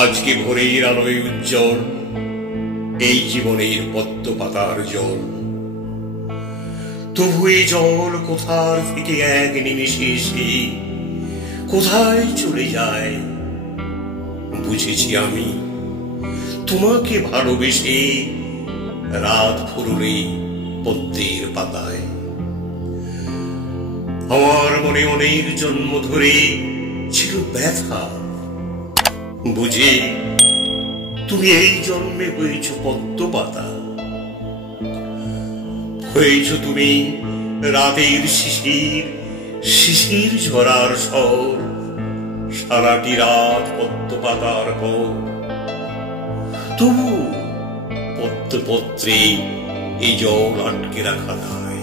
আজকে ভোরের আলোয় উজ্জ্বল এই জীবনের পদ্ম পাতার জল। তবু এই জল কোথার থেকে এক নিমিষে এসে কোথায় চলে যায়। বুঝেছি আমি তোমাকে ভালোবেসে রাত ফুরুলে পদ্মের পাতায়। আমার মনে অনেক জন্ম ধরে ছিল ব্যথা, বুঝে তুমি এই জন্মে হয়েছ পদ্ম পাতা। হয়েছ তুমি রাতের শিশির, শিশির ঝরার স্বর, সারাটি রাত পদ্ম পাতার পর। তবু পদ্মপত্রে এই জল আটকে রাখা দায়।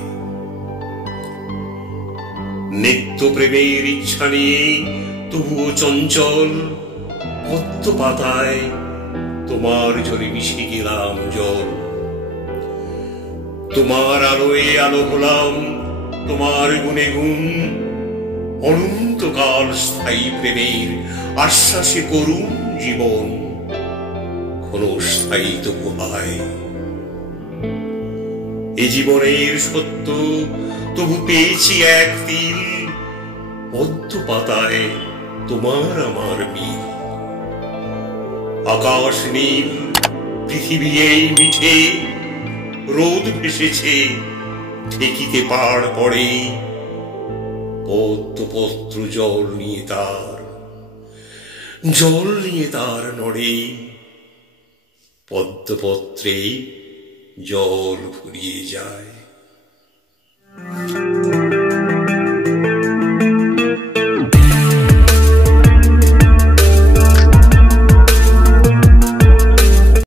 নিত্য প্রেমের ইচ্ছা নিয়ে তবুও চঞ্চল পদ্ম পাতায় তোমার জলে মিশে গেলাম জল। তোমার আলোয় আলো হলাম, তোমার গুণে গুণ, অনন্তকাল স্থায়ী প্রেমের আশ্বাসে করুণ জীবন ক্ষণস্থায়ী তবু হয়। এ জীবনের সত্য তবু পেয়েছি এক তিল, পদ্ম পাতায় তোমার আমার মিল। আকাশ নীল, পৃথিবী এই মিঠে, রোদ ভেসেছে ঢেকিতে পাড় পড়ে। পদ্মপত্র জল নিয়ে তার নড়ে, পদ্মপত্রে জল ফুরিয়ে যায়।